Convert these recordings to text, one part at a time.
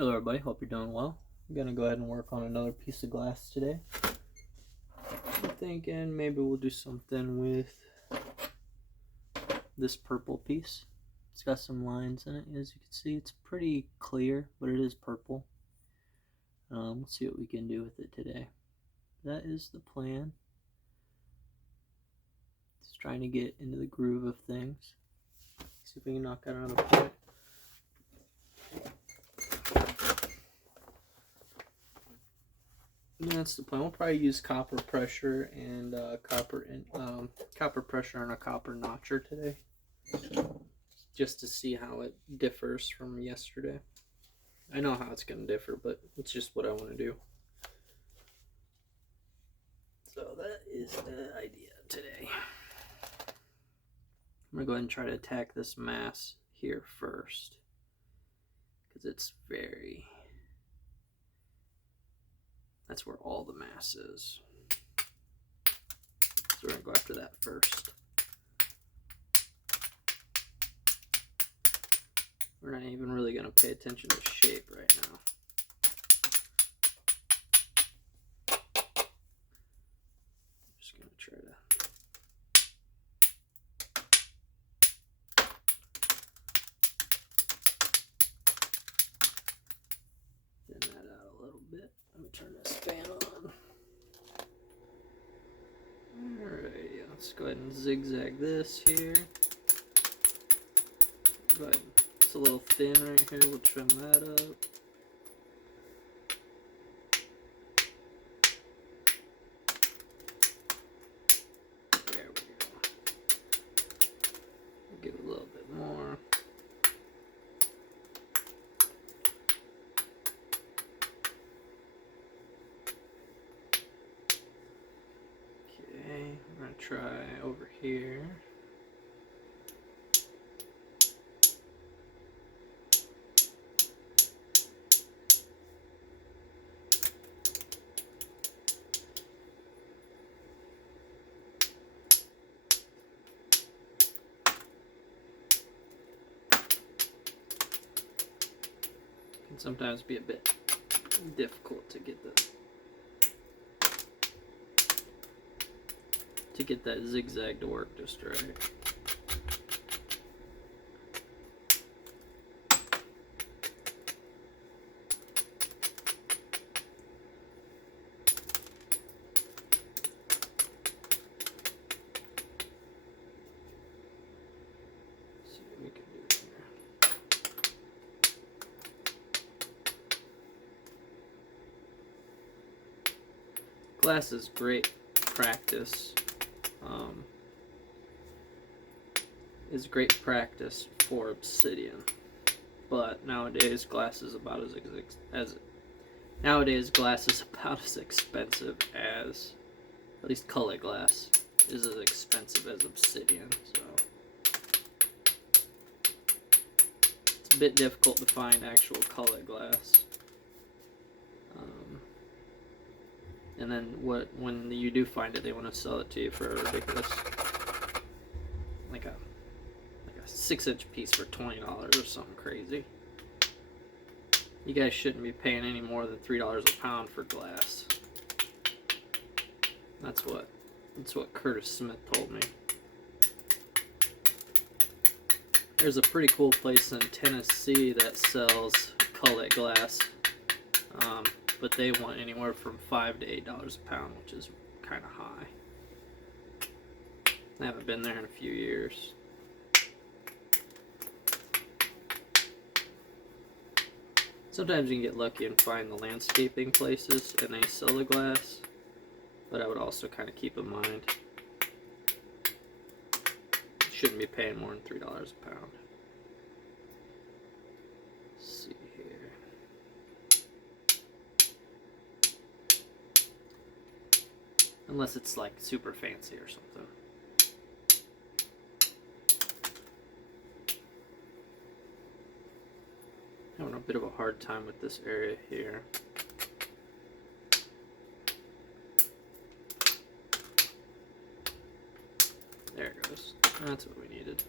Hello everybody, hope you're doing well. I'm gonna go ahead and work on another piece of glass today. I'm thinking maybe we'll do something with this purple piece. It's got some lines in it, as you can see. It's pretty clear, but it is purple. Let's see what we can do with it today. That is the plan. Just trying to get into the groove of things. See if we can knock out another point. And that's the plan. We'll probably use copper pressure and copper pressure and a copper notcher today, just to see how it differs from yesterday. I know how it's going to differ, but it's just what I want to do. So that is the idea today. I'm going to go ahead and try to attack this mass here first, because it's that's where all the mass is. So we're going to go after that first. We're not even really going to pay attention to shape right now. I'm just going to try to thin that out a little bit. Let me turn this fan on. Alright, let's go ahead and zigzag this here. Go ahead. It's a little thin right here. We'll trim that up. There we go. We'll give it a little bit more. Okay, we're going to try over here. Can sometimes be a bit difficult to get that zigzag to work just right. Let's see what we can do here. Glass is great practice. Is great practice for obsidian, but nowadays glass is about as expensive as, at least color glass is as expensive as obsidian. So it's a bit difficult to find actual color glass. And then when you do find it, they want to sell it to you for a ridiculous, like a 6-inch piece for $20 or something crazy. You guys shouldn't be paying any more than $3 a pound for glass. That's what Curtis Smith told me. There's a pretty cool place in Tennessee that sells cullet glass. But they want anywhere from $5 to $8 a pound, which is kind of high. I haven't been there in a few years. Sometimes you can get lucky and find the landscaping places and they sell the glass, but I would also kind of keep in mind you shouldn't be paying more than $3 a pound. Let's see here. Unless it's like super fancy or something. Having a bit of a hard time with this area here. There it goes. That's what we needed.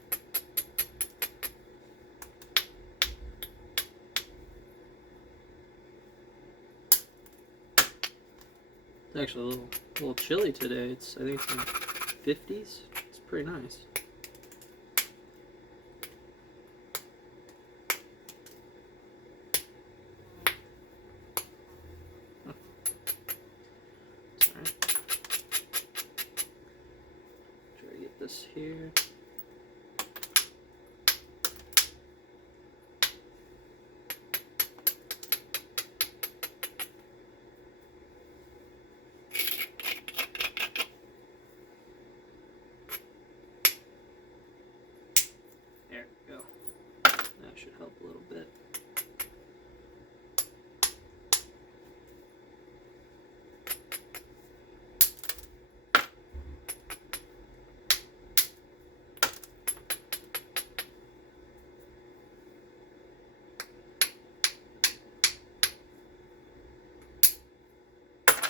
It's actually a little chilly today. I think it's in the 50s. It's pretty nice. Alright. Try to get this here. There we go. That should help a little bit.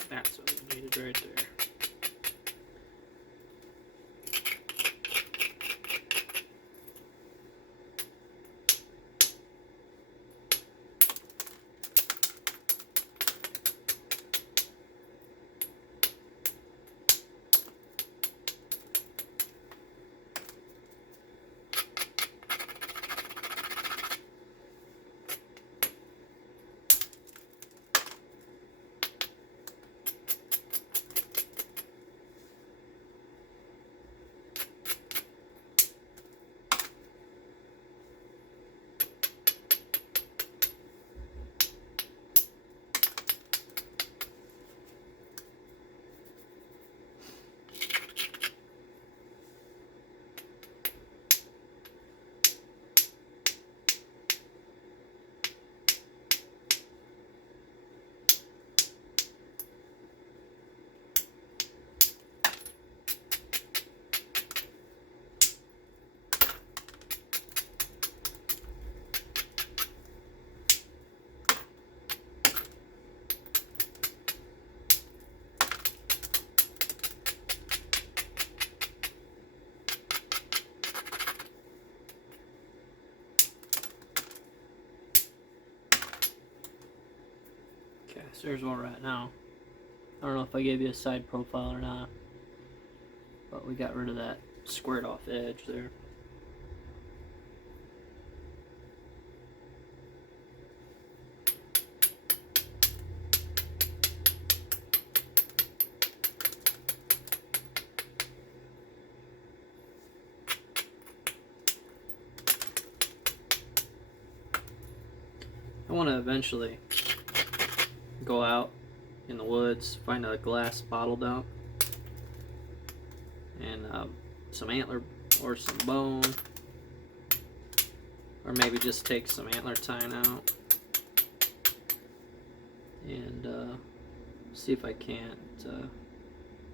That's what we needed right there. Okay, so here's where we're at now. I don't know if I gave you a side profile or not, but we got rid of that squared off edge there. I want to eventually go out in the woods, find a glass bottle dump, and some antler or some bone, or maybe just take some antler tine out and see if I can't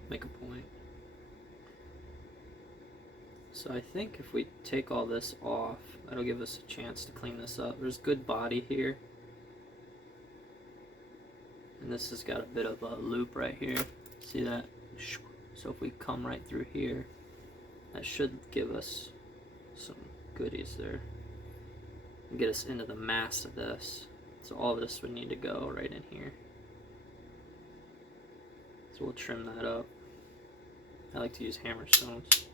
make a point. So I think if we take all this off, that'll give us a chance to clean this up. There's good body here. And this has got a bit of a loop right here. See that? So if we come right through here, that should give us some goodies there. And get us into the mass of this. So all this would need to go right in here. So we'll trim that up. I like to use hammer stones.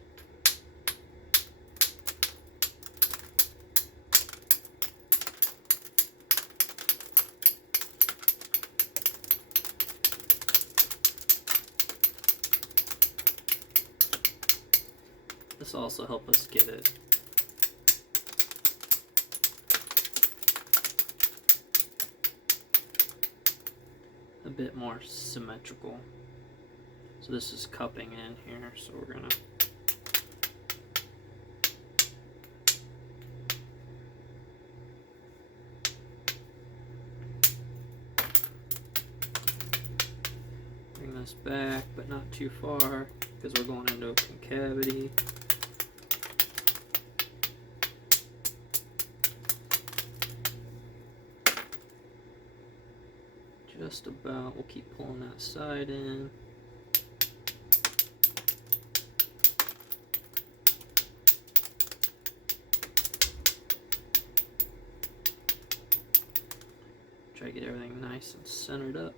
This will also help us get it a bit more symmetrical. So this is cupping in here, so we're gonna bring this back, but not too far, because we're going into a concavity. Just about. We'll keep pulling that side in. Try to get everything nice and centered up.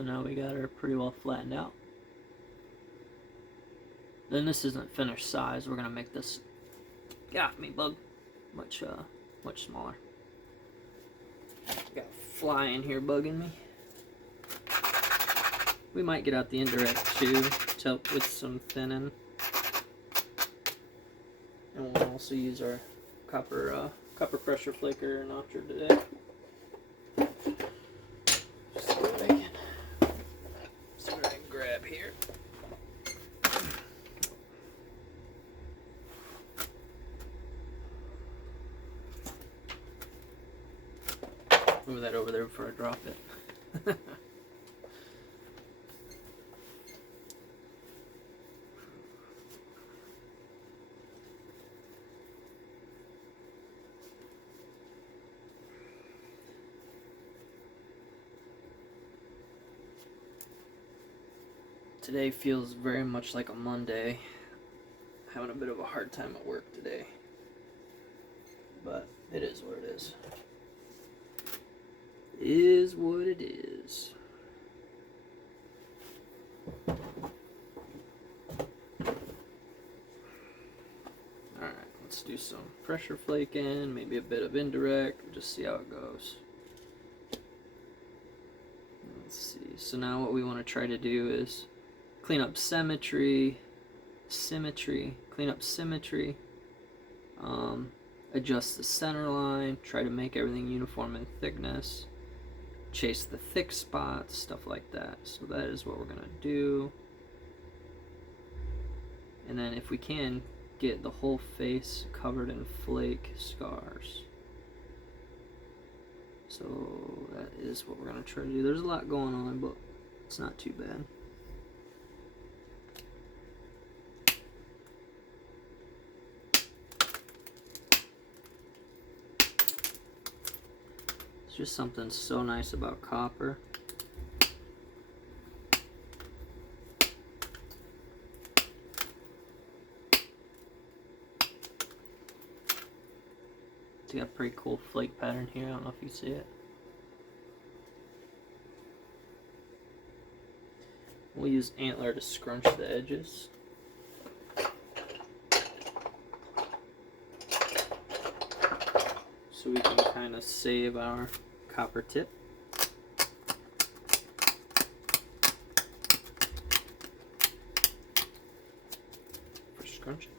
So now we got her pretty well flattened out. Then this isn't finished size. We're gonna make this, get off me bug, much smaller. Got a fly in here bugging me. We might get out the indirect too to help with some thinning. And we'll also use our copper pressure flaker notcher today. See what I can grab here. Move that over there before I drop it. Today feels very much like a Monday. Having a bit of a hard time at work today. But it is what it is. It is what it is. Alright, let's do some pressure flaking, maybe a bit of indirect, just see how it goes. Let's see. So now what we want to try to do is clean up symmetry, clean up symmetry, adjust the center line, try to make everything uniform in thickness, chase the thick spots, stuff like that. So that is what we're going to do. And then if we can, get the whole face covered in flake scars. So that is what we're going to try to do. There's a lot going on, but it's not too bad. It's just something so nice about copper. It's got a pretty cool flake pattern here. I don't know if you see it. We'll use antler to scrunch the edges. So we can kind of save our copper tip. For scrunching.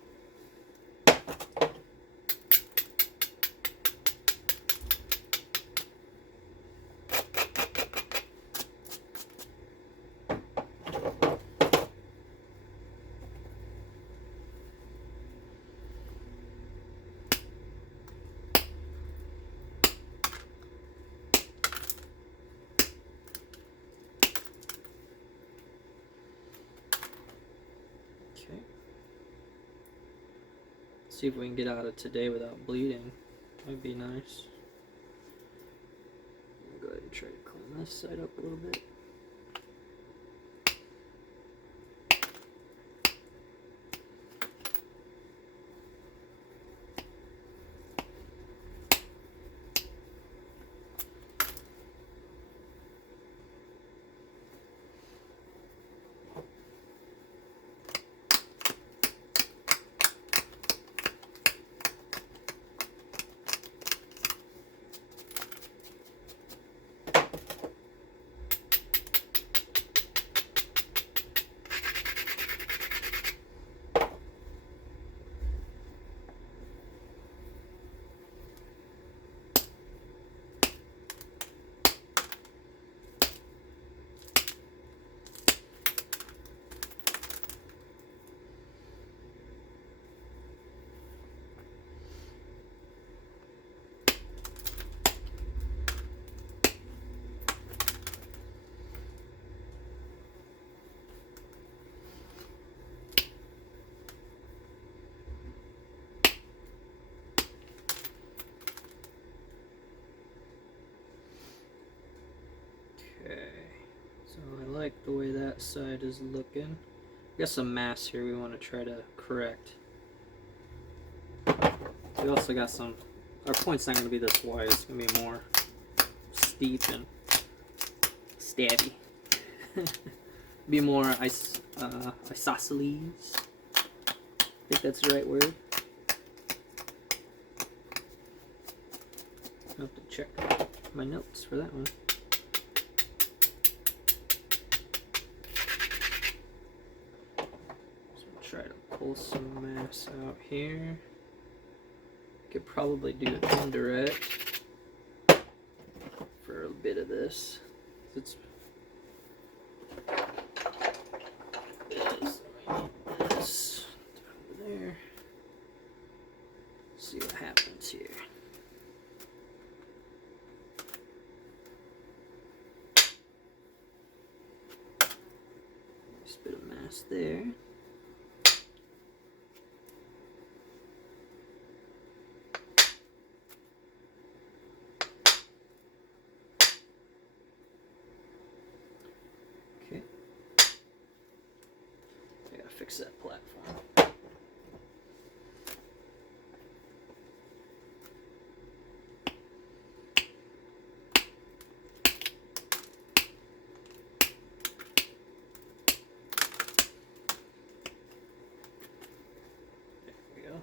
See if we can get out of today without bleeding. Might be nice. I'll go ahead and try to clean this side up a little bit. So I like the way that side is looking. Got some mass here we want to try to correct. We also got some, our point's not going to be this wide, it's going to be more steep and stabby. Be more isosceles. I think that's the right word. I'll have to check my notes for that one. So I'll try to pull some mass out here. Could probably do it indirect for a bit of this. It's this over there. See what happens here. Nice bit of mass there. Okay. I gotta fix that platform.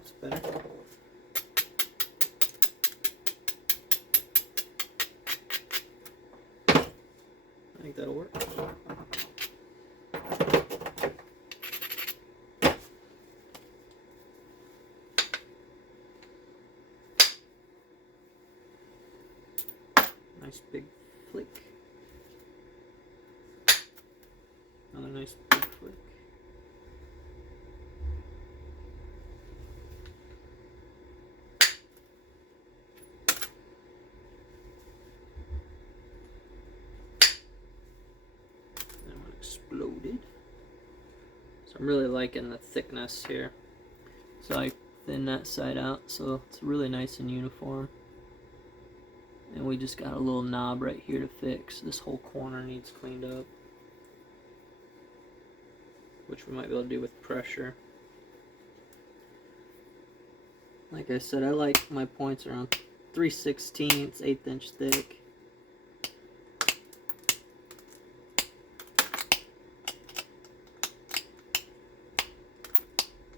It's better. I think that'll work. Nice big flick. Another nice big flick. Exploded. So I'm really liking the thickness here. So I thin that side out so it's really nice and uniform. And we just got a little knob right here to fix. This whole corner needs cleaned up, which we might be able to do with pressure. Like I said, I like my points around 3/16, 1/8 inch thick.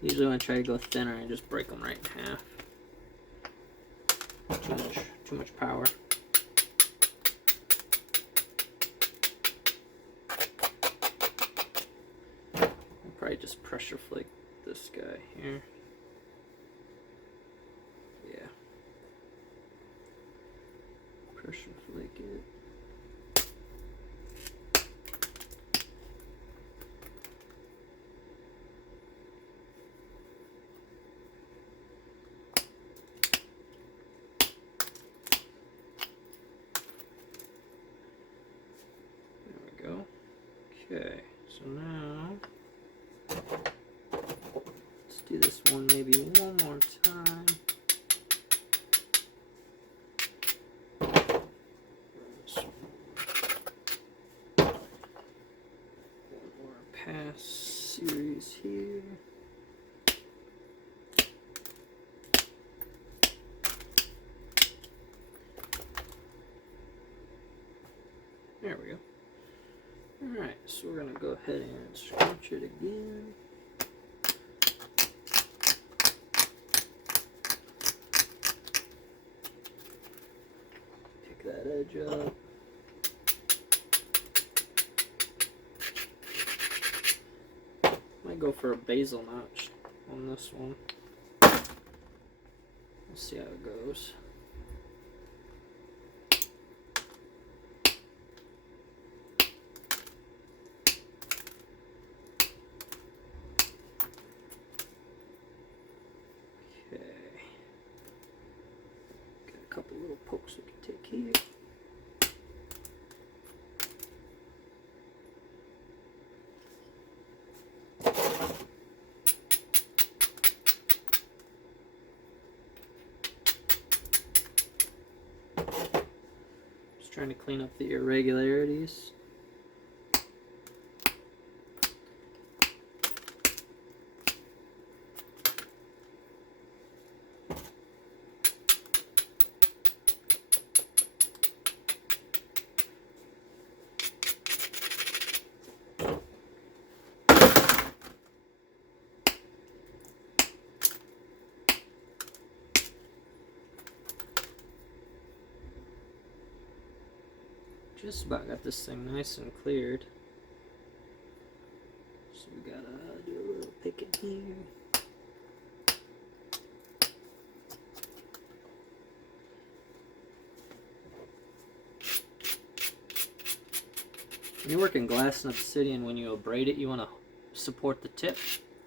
Usually when I try to go thinner, I just break them right in half. Too much power. I'll probably just pressure flake this guy here. Yeah. Pressure flake it. Okay, so now let's do this one maybe one more time. One more pass series here. There we go. Alright, so we're going to go ahead and scrunch it again. Pick that edge up. Might go for a Basal notch on this one. We'll see how it goes. Couple little pokes we can take here. Just trying to clean up the irregularities. Just about got this thing nice and cleared. So we gotta do a little picking here. When you work in glass and obsidian, when you abrade it, you want to support the tip.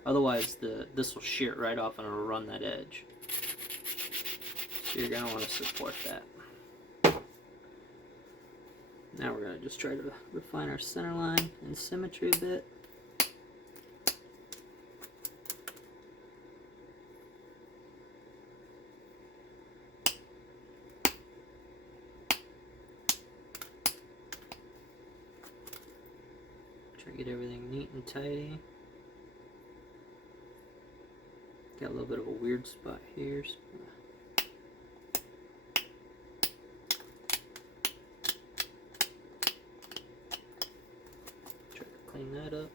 Otherwise, this will shear it right off and it'll run that edge. So you're going to want to support that. Now we're going to just try to refine our center line and symmetry a bit. Try to get everything neat and tidy. Got a little bit of a weird spot here. Try to clean that up.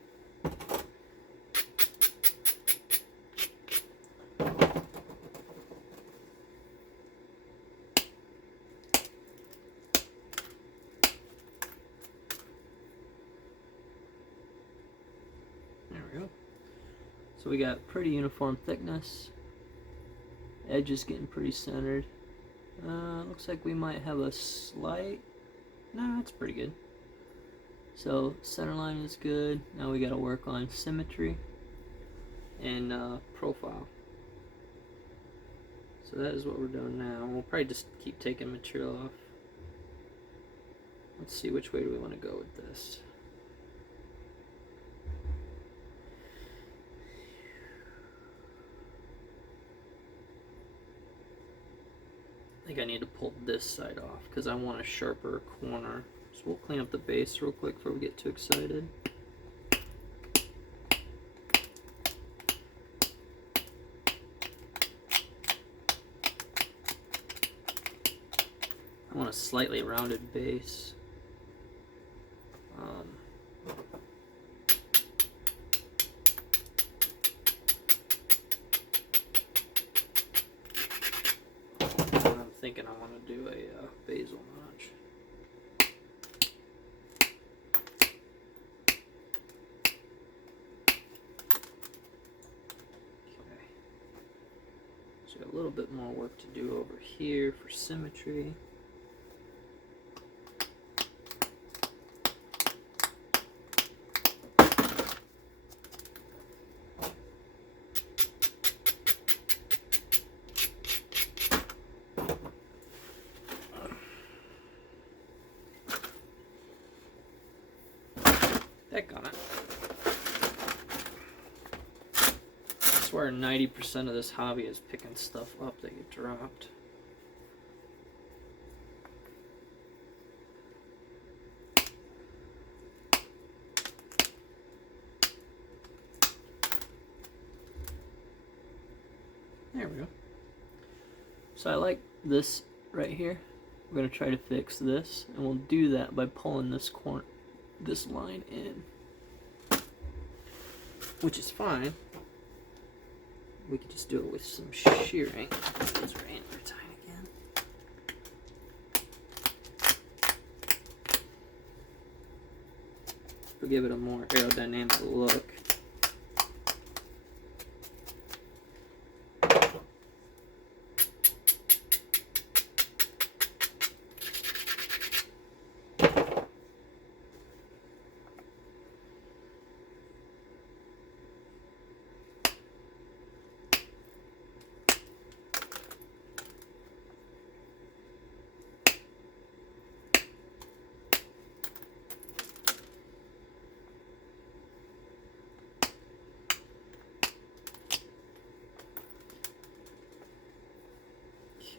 There we go. So we got pretty uniform thickness. Edge is getting pretty centered. Looks like we might have a slight... No, that's pretty good. So center line is good. Now we got to work on symmetry and profile. So that is what we're doing now. We'll probably just keep taking material off. Let's see, which way do we want to go with this? I think I need to pull this side off because I want a sharper corner. So we'll clean up the base real quick before we get too excited. I want a slightly rounded base. I'm thinking I want to do a basal notch. Okay. So a little bit more work to do over here for symmetry. Heck on it. I swear 90% of this hobby is picking stuff up that get dropped. There we go. So I like this right here. We're going to try to fix this, and we'll do that by pulling this corner, this line in, which is fine. We could just do it with some shearing. These are antler tying again. We'll give it a more aerodynamic look.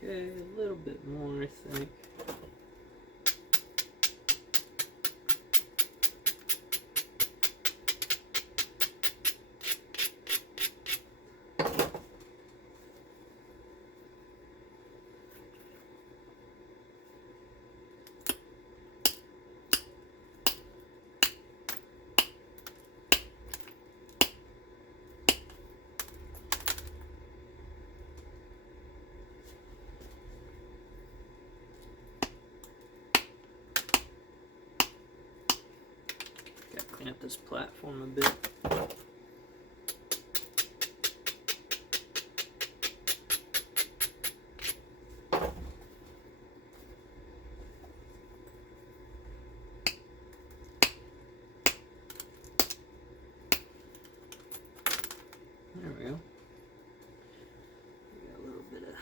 Okay, a little bit more, I think. at this platform a bit. There we go. We got a little bit of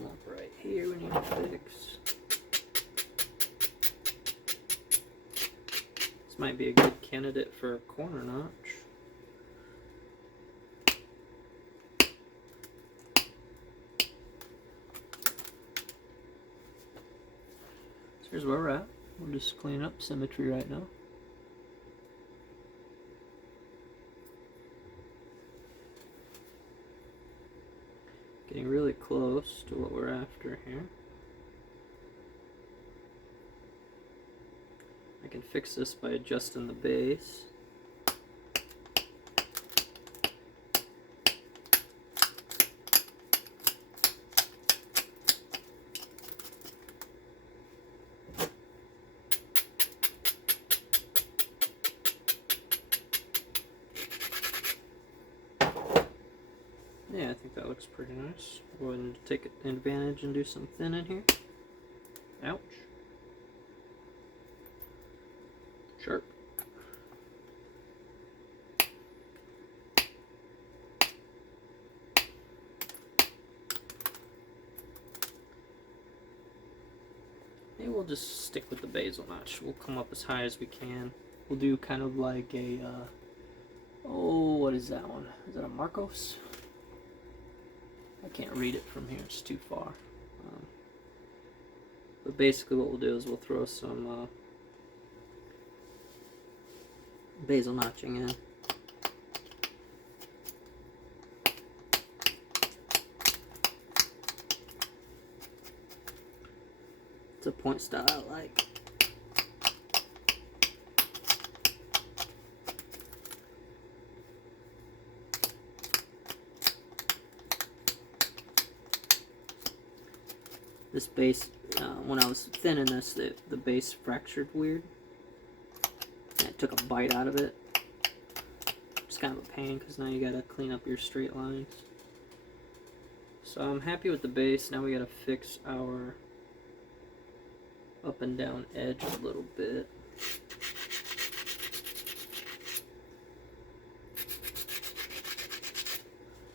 lump right here we need to fix. This might be a good candidate for a corner notch. So here's where we're at. We'll just clean up symmetry right now. Getting really close to what we're after here. I can fix this by adjusting the base. Yeah, I think that looks pretty nice. Go ahead and take advantage and do some thinning here. Ouch. Sharp. Maybe we'll just stick with the basal notch. We'll come up as high as we can. We'll do kind of like a, oh, what is that one? Is that a Marcos? I can't read it from here, it's too far. But basically what we'll do is we'll throw some basal notching in. It's a point style I like. This base, when I was thinning this, the base fractured weird. And I took a bite out of it. It's kind of a pain because now you gotta clean up your straight lines. So I'm happy with the base. Now we gotta fix our up and down edge a little bit.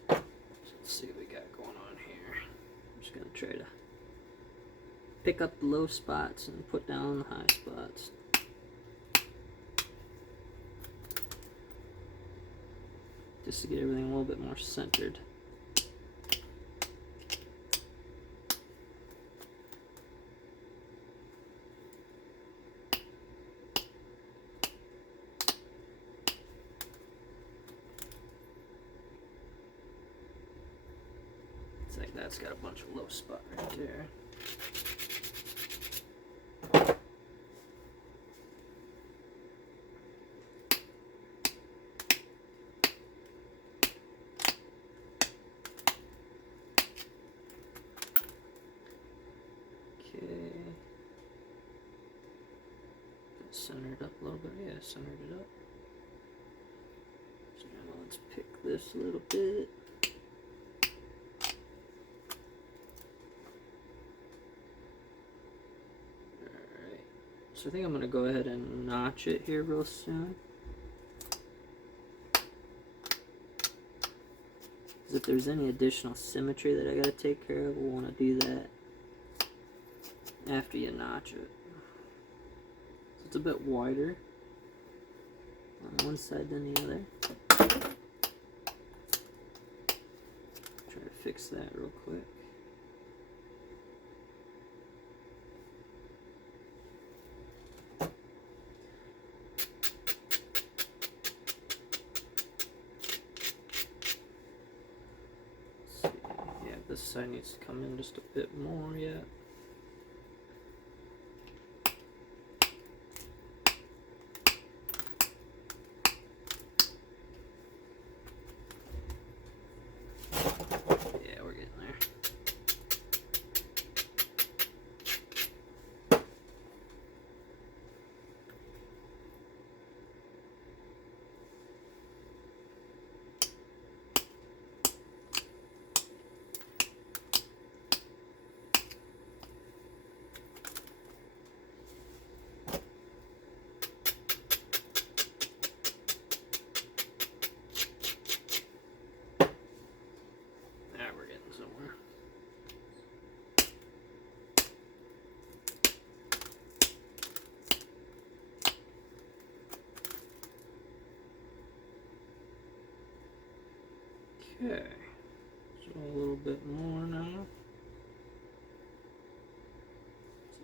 So let's see what we got going on here. I'm just gonna try to pick up the low spots and put down the high spots. Just to get everything a little bit more centered. It's like that's got a bunch of low spot right there. Centered up a little bit, yeah, centered it up. So now let's pick this a little bit. Alright, so I think I'm going to go ahead and notch it here real soon. Because if there's any additional symmetry that I got to take care of, we'll want to do that after you notch it. It's a bit wider on one side than the other. Try to fix that real quick. Let's see. Yeah, this side needs to come in just a bit more yet. Okay, so a little bit more now.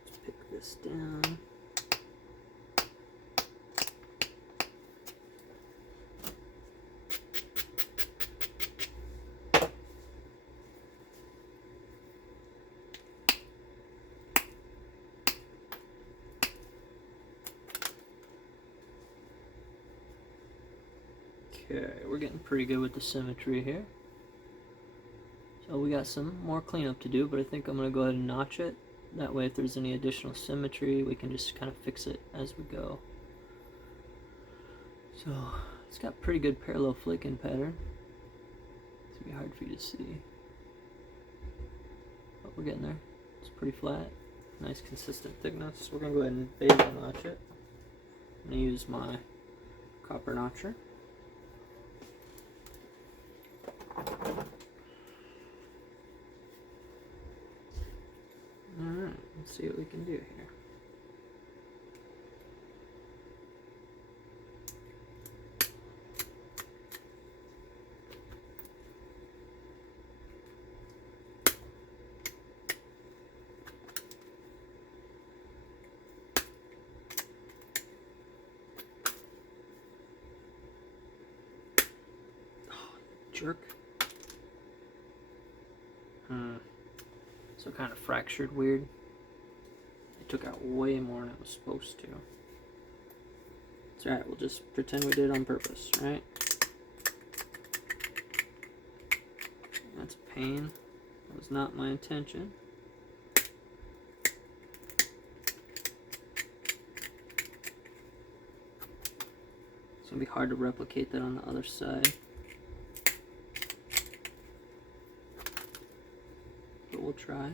Let's pick this down. Okay, we're getting pretty good with the symmetry here. So we got some more cleanup to do, but I think I'm going to go ahead and notch it. That way if there's any additional symmetry, we can just kind of fix it as we go. So it's got pretty good parallel flaking pattern. It's going to be hard for you to see. But we're getting there. It's pretty flat. Nice consistent thickness. We're going to go ahead and basal notch it. I'm going to use my copper notcher. Alright, let's see what we can do here. Jerk. So kind of fractured weird. It took out way more than it was supposed to. It's alright, we'll just pretend we did it on purpose, right? That's a pain. That was not my intention. It's gonna be hard to replicate that on the other side. But we'll try.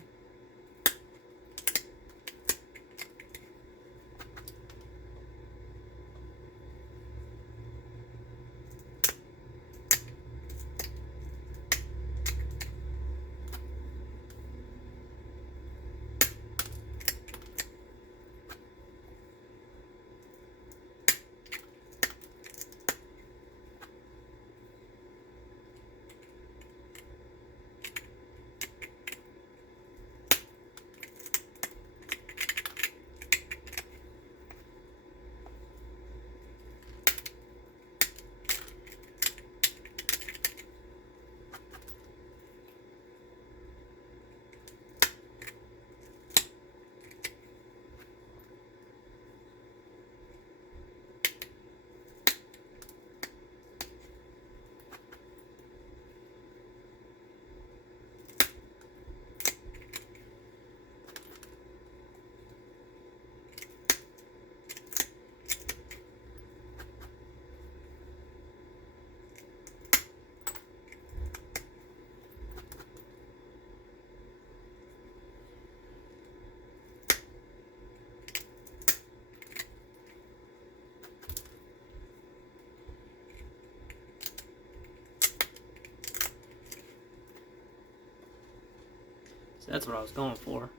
So that's what I was going for.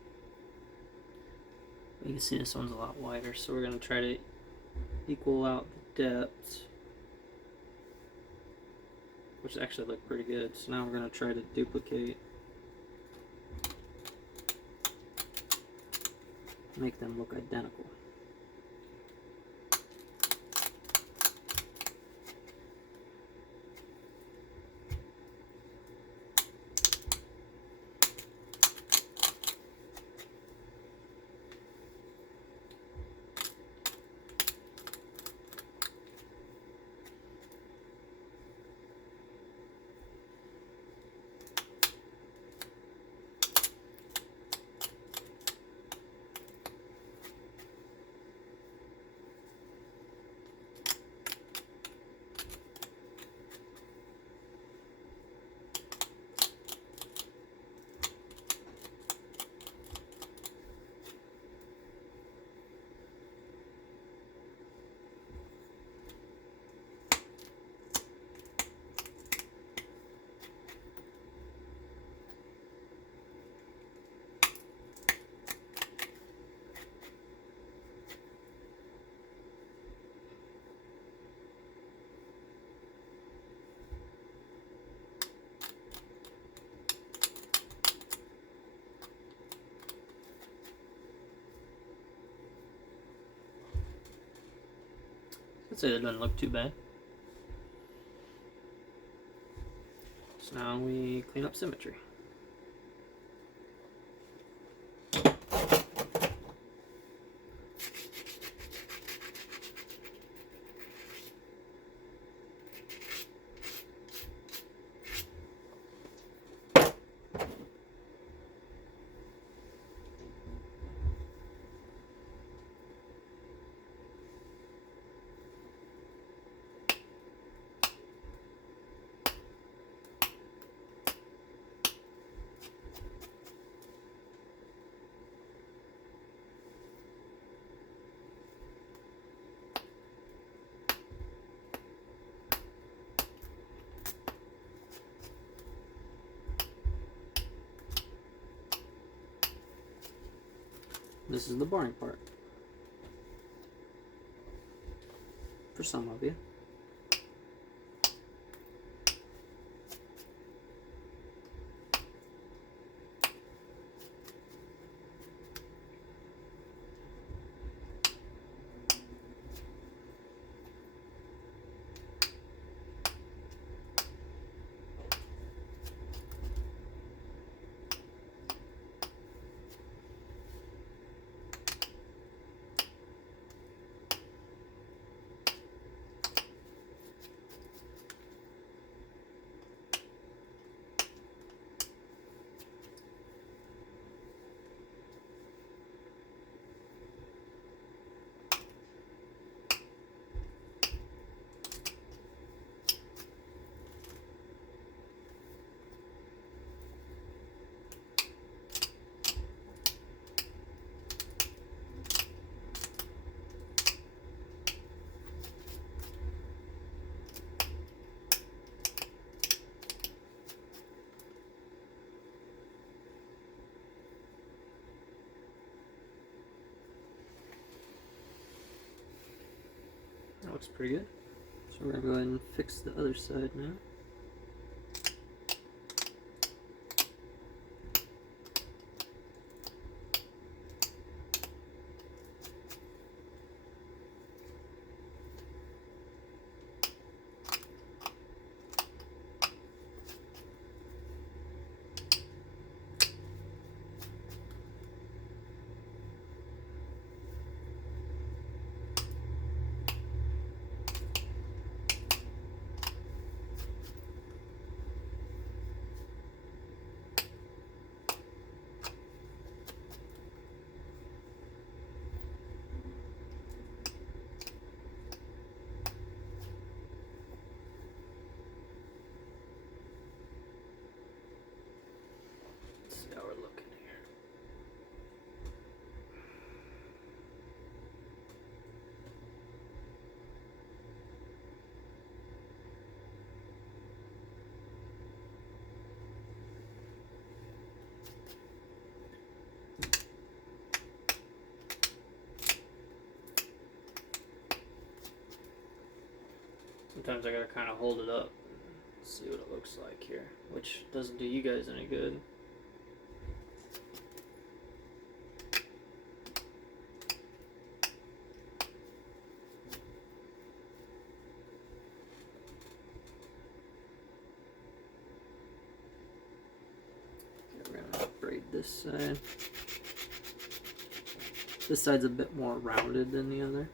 You can see this one's a lot wider, so we're going to try to equal out the depths, which actually look pretty good. So now we're going to try to duplicate, make them look identical. I'd say that doesn't look too bad. So now we clean up symmetry. This is the boring part. For some of you. That looks pretty good. So we're going to go ahead and fix the other side now. Sometimes I gotta kind of hold it up and see what it looks like here, which doesn't do you guys any good. Okay, we're gonna braid this side. This side's a bit more rounded than the other.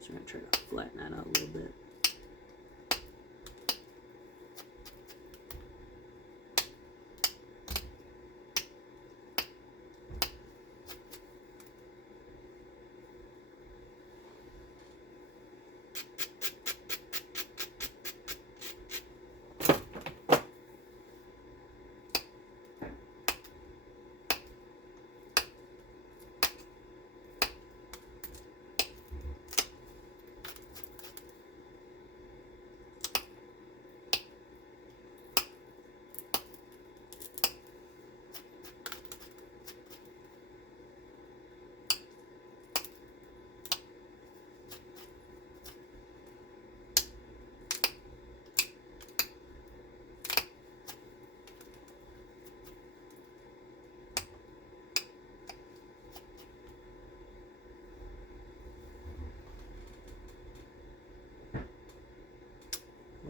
So I'm going to try to flatten that out a little bit.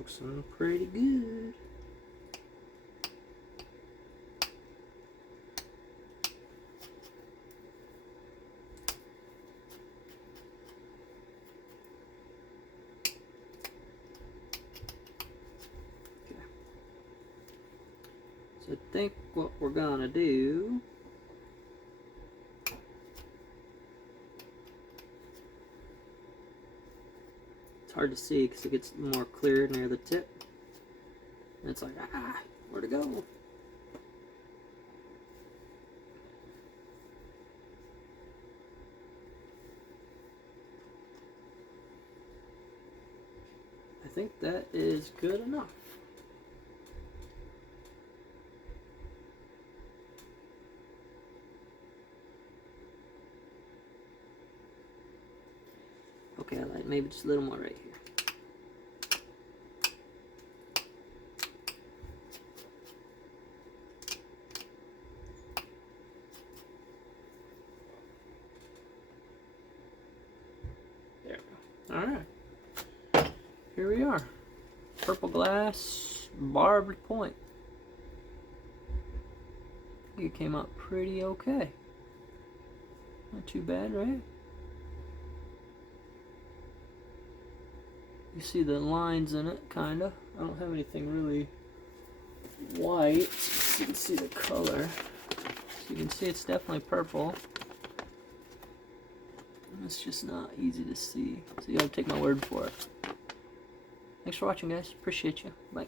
Looking pretty good. So I think what we're gonna do hard to see because it gets more clear near the tip. And it's like, where to go? I think that is good enough. Okay, I like maybe just a little more right here. There we go. Alright. Here we are. Purple glass, barbed point. I think it came out pretty okay. Not too bad, right? You see the lines in it, kinda. I don't have anything really white. So you can see the color. So you can see it's definitely purple. It's just not easy to see. So you gotta take my word for it. Thanks for watching, guys. Appreciate you. Bye.